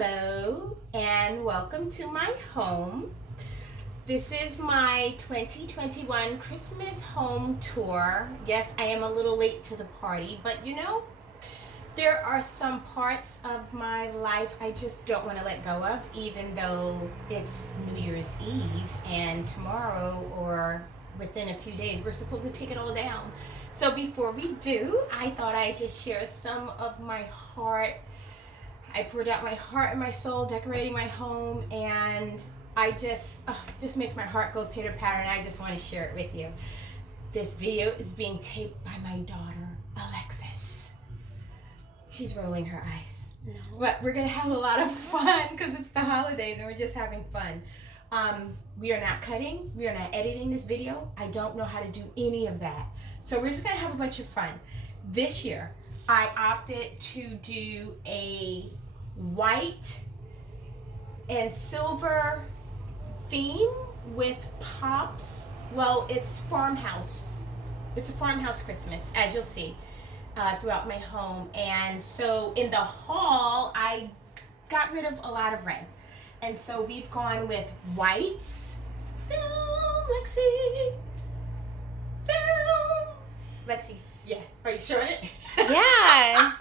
Hello and welcome to my home. This is my 2021 Christmas home tour. Yes, I am a little late to the party, but there are some parts of my life I just don't want to let go of, even though it's New Year's Eve and tomorrow or within a few days we're supposed to take it all down. So before we do, I thought I'd just share some of my heart. I poured out my heart and my soul decorating my home, and it just makes my heart go pitter patter, and I just want to share it with you. This video is being taped by my daughter, Alexis. She's rolling her eyes. No. But we're going to have a lot of fun because it's the holidays and we're just having fun. We are not cutting. We are not editing this video. I don't know how to do any of that. So we're just going to have a bunch of fun. This year, I opted to do a white and silver theme with pops. Well, it's Farmhouse. It's a Farmhouse Christmas, as you'll see, throughout my home. And so in the hall, I got rid of a lot of red. And so we've gone with whites. Film, Lexi. Film. Lexi, yeah. Are you sure? Yeah.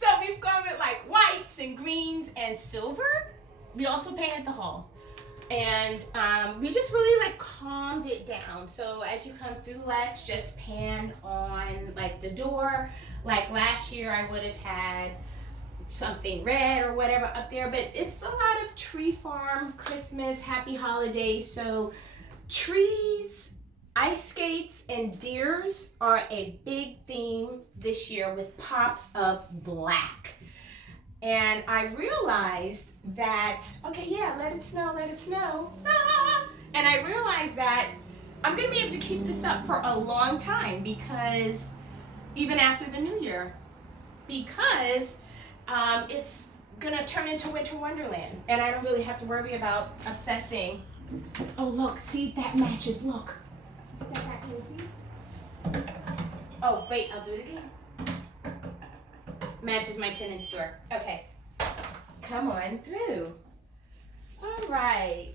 So we've gone with like whites and greens and silver. We also painted the hall. And we just really like calmed it down. So as you come through, Lex, just pan on like the door. Like last year I would have had something red or whatever up there, but it's a lot of tree farm, Christmas, happy holidays. So trees, ice skates, and deers are a big theme this year with pops of black. And I realized that, okay, yeah, let it snow, let it snow. Ah! And I realized that I'm going to be able to keep this up for a long time, because even after the new year, because it's going to turn into winter wonderland. And I don't really have to worry about obsessing. Oh, look, see, that matches, look. That matches, see? Oh, wait, I'll do it again. Matches my 10-inch door. Okay. Come on through. All right.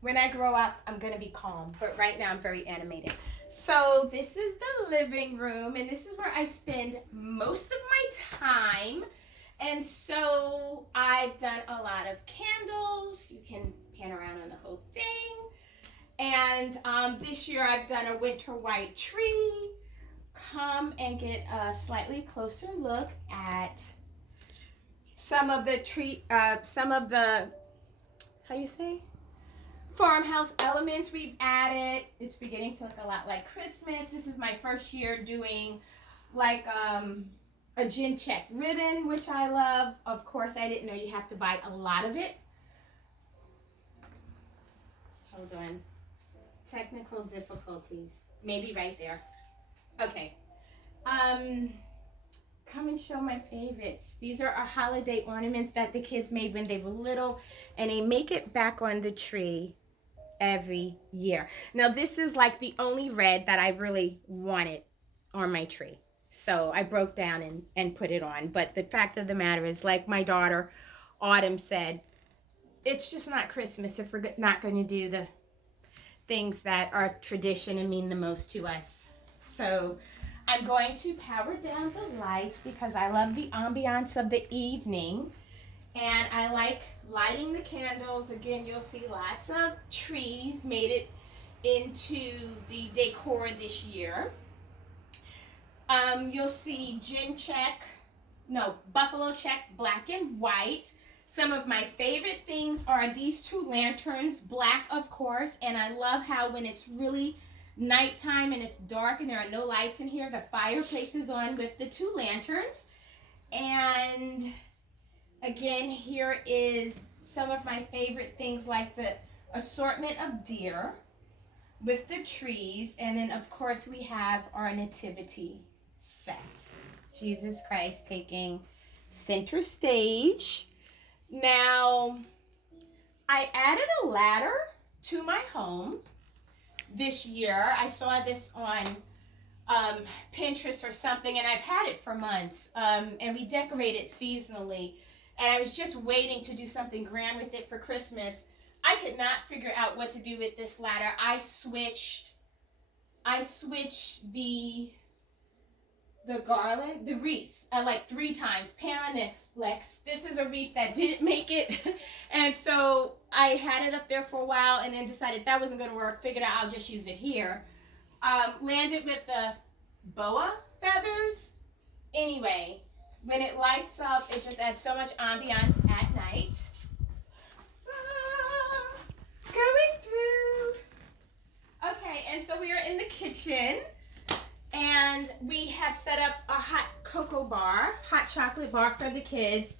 When I grow up, I'm going to be calm. But right now, I'm very animated. So this is the living room. And this is where I spend most of my time. And so I've done a lot of candles. You can pan around on the whole thing. And this year I've done a winter white tree. Come and get a slightly closer look at some of the how you say? Farmhouse elements we've added. It's beginning to look a lot like Christmas. This is my first year doing like a gin check ribbon, which I love. Of course, I didn't know you have to buy a lot of it. Hold on. Technical difficulties. Maybe right there. Okay. Come and show my favorites. These are our holiday ornaments that the kids made when they were little, and they make it back on the tree every year. Now, this is like the only red that I really wanted on my tree. So I broke down and put it on. But the fact of the matter is, like my daughter Autumn said, it's just not Christmas if we're not going to do the things that are tradition and mean the most to us. So I'm going to power down the lights because I love the ambiance of the evening, and I like lighting the candles. Again, you'll see lots of trees made it into the decor this year. You'll see buffalo check, black and white. Some of my favorite things are these two lanterns, black of course, and I love how when it's really nighttime and it's dark and there are no lights in here, the fireplace is on with the two lanterns. And again, here is some of my favorite things like the assortment of deer with the trees, and then of course we have our nativity set. Jesus Christ taking center stage. Now, I added a ladder to my home this year. I saw this on um, Pinterest or something, and I've had it for months. And we decorate it seasonally. And I was just waiting to do something grand with it for Christmas. I could not figure out what to do with this ladder. I switched the garland, the wreath, like 3 times. Pan on this, Lex. This is a wreath that didn't make it. And so I had it up there for a while and then decided that wasn't going to work. Figured out I'll just use it here. Landed with the boa feathers. Anyway, when it lights up, it just adds so much ambiance at night. Going through. Okay, and so we are in the kitchen. And we have set up a hot cocoa bar, hot chocolate bar for the kids.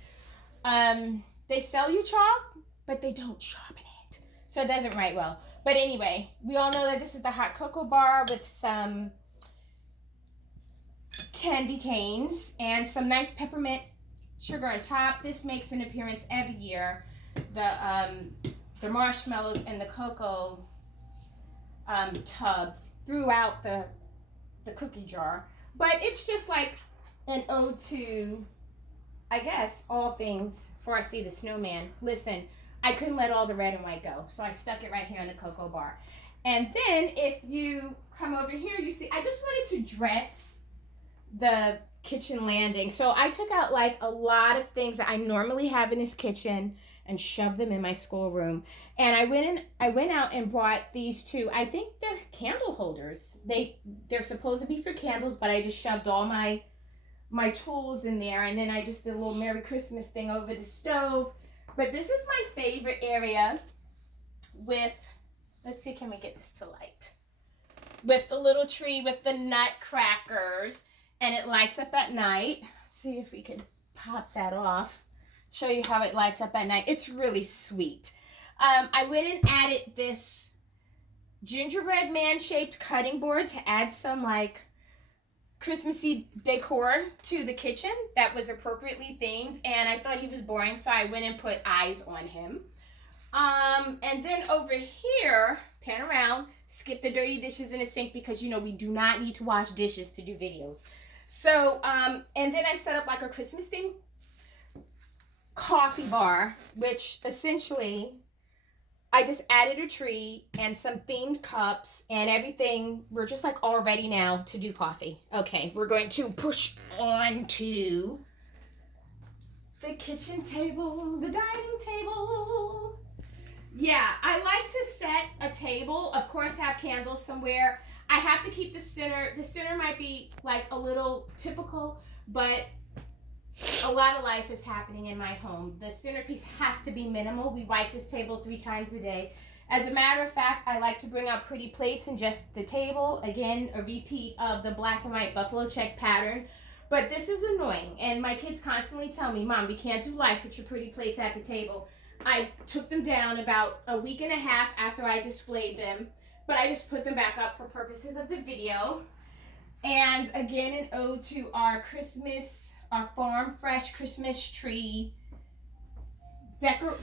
They sell you chalk, but they don't sharpen it. So it doesn't write well. But anyway, we all know that this is the hot cocoa bar with some candy canes and some nice peppermint sugar on top. This makes an appearance every year. The marshmallows and the cocoa tubs throughout the cookie jar, but it's just like an ode to, I guess, all things Frosty the Snowman. Listen, I couldn't let all the red and white go, so I stuck it right here on the cocoa bar. And then if you come over here, you see I just wanted to dress the kitchen landing. So I took out like a lot of things that I normally have in this kitchen and shoved them in my schoolroom. And I went out and bought these two. I think they're candle holders. They're supposed to be for candles, but I just shoved all my tools in there, and then I just did a little Merry Christmas thing over the stove. But this is my favorite area with, let's see, can we get this to light? With the little tree with the nutcrackers, and it lights up at night. Let's see if we can pop that off. Show you how it lights up at night. It's really sweet. I went and added this gingerbread man shaped cutting board to add some like Christmassy decor to the kitchen that was appropriately themed, and I thought he was boring, so I went and put eyes on him. And then over here, pan around, skip the dirty dishes in the sink because you know we do not need to wash dishes to do videos. So and then I set up like a Christmas themed coffee bar, which essentially I just added a tree and some themed cups and everything. We're just like all ready now to do coffee. Okay, we're going to push on to the kitchen table, the dining table. Yeah, I like to set a table, of course have candles somewhere. I have to keep the center might be like a little typical, but a lot of life is happening in my home. The centerpiece has to be minimal. We wipe this table 3 times a day. As a matter of fact, I like to bring out pretty plates and just the table. Again, a repeat of the black and white buffalo check pattern. But this is annoying. And my kids constantly tell me, Mom, we can't do life with your pretty plates at the table. I took them down about a week and a half after I displayed them. But I just put them back up for purposes of the video. And again, an ode to our farm fresh Christmas tree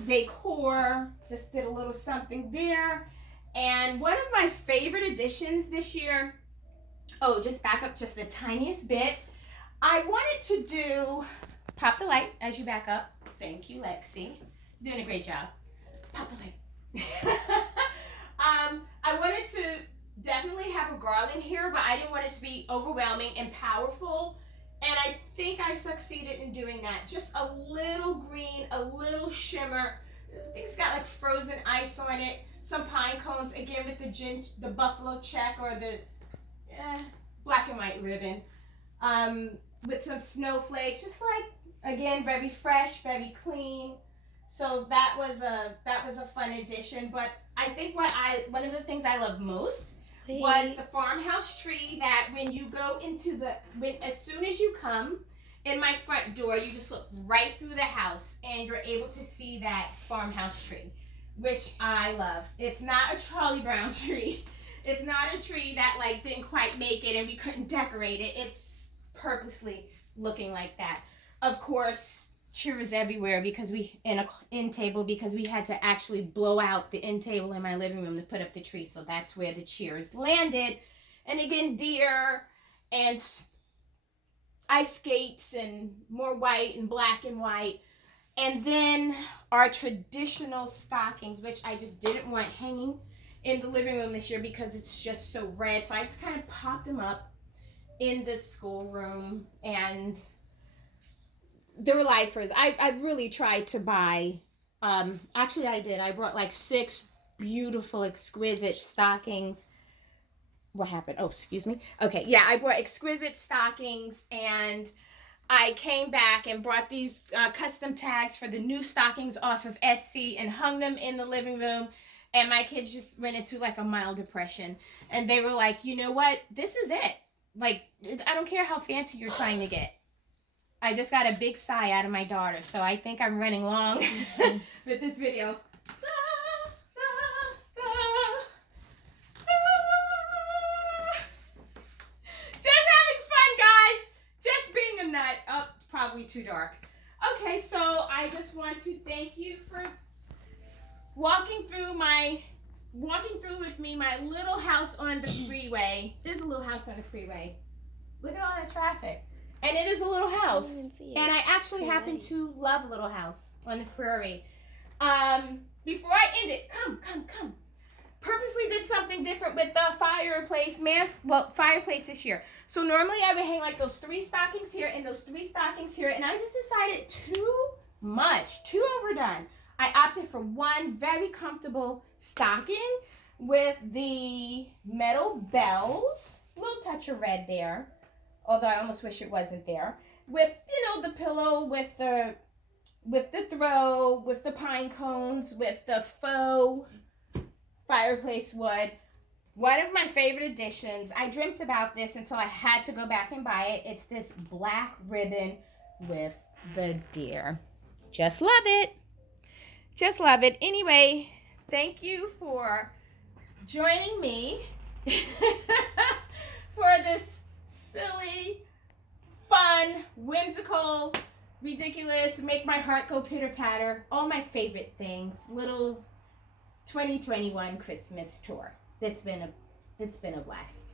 decor. Just did a little something there. And one of my favorite additions this year, just back up just the tiniest bit. I wanted to do, pop the light as you back up. Thank you, Lexi. Doing a great job. Pop the light. I wanted to definitely have a garland here, but I didn't want it to be overwhelming and powerful. And I think I succeeded in doing that. Just a little green, a little shimmer. I think it's got like frozen ice on it. Some pine cones, again with the buffalo check or the black and white ribbon. With some snowflakes, just like, again, very fresh, very clean. So that was a fun addition. But I think one of the things I love most was the farmhouse tree, that when you go into as soon as you come in my front door, you just look right through the house and you're able to see that farmhouse tree, which I love. It's not a Charlie Brown tree. It's not a tree that like didn't quite make it and we couldn't decorate it. It's purposely looking like that. Of course, cheers everywhere because end table because we had to actually blow out the end table in my living room to put up the tree. So that's where the cheers landed. And again, deer and ice skates and more white and black and white. And then our traditional stockings, which I just didn't want hanging in the living room this year because it's just so red. So I just kind of popped them up in the schoolroom, and they were lifers. I really tried to buy, actually I did. I brought like 6 beautiful, exquisite stockings. What happened? Oh, excuse me. Okay, yeah, I brought exquisite stockings, and I came back and brought these custom tags for the new stockings off of Etsy and hung them in the living room. And my kids just went into like a mild depression. And they were like, you know what? This is it. Like, I don't care how fancy you're trying to get. I just got a big sigh out of my daughter. So I think I'm running long with this video. Nut. Oh, probably too dark. Okay, so I just want to thank you for walking through with me my little house on the freeway. There's a little house on the freeway. Look at all that traffic. And it is a little house. And I actually happen to love Little House on the Prairie. Before I end it, come. Purposely did something different with the fireplace this year. So normally I would hang like those 3 stockings here and those 3 stockings here, and I just decided too overdone. I opted for one very comfortable stocking with the metal bells, a little touch of red there, although I almost wish it wasn't there, with, the pillow, with the throw, with the pine cones, with the faux fireplace wood. One of my favorite additions, I dreamt about this until I had to go back and buy it. It's this black ribbon with the deer. Just love it. Anyway, thank you for joining me for this silly, fun, whimsical, ridiculous, make my heart go pitter-patter, all my favorite things, little 2021 Christmas tour. It's been a blast.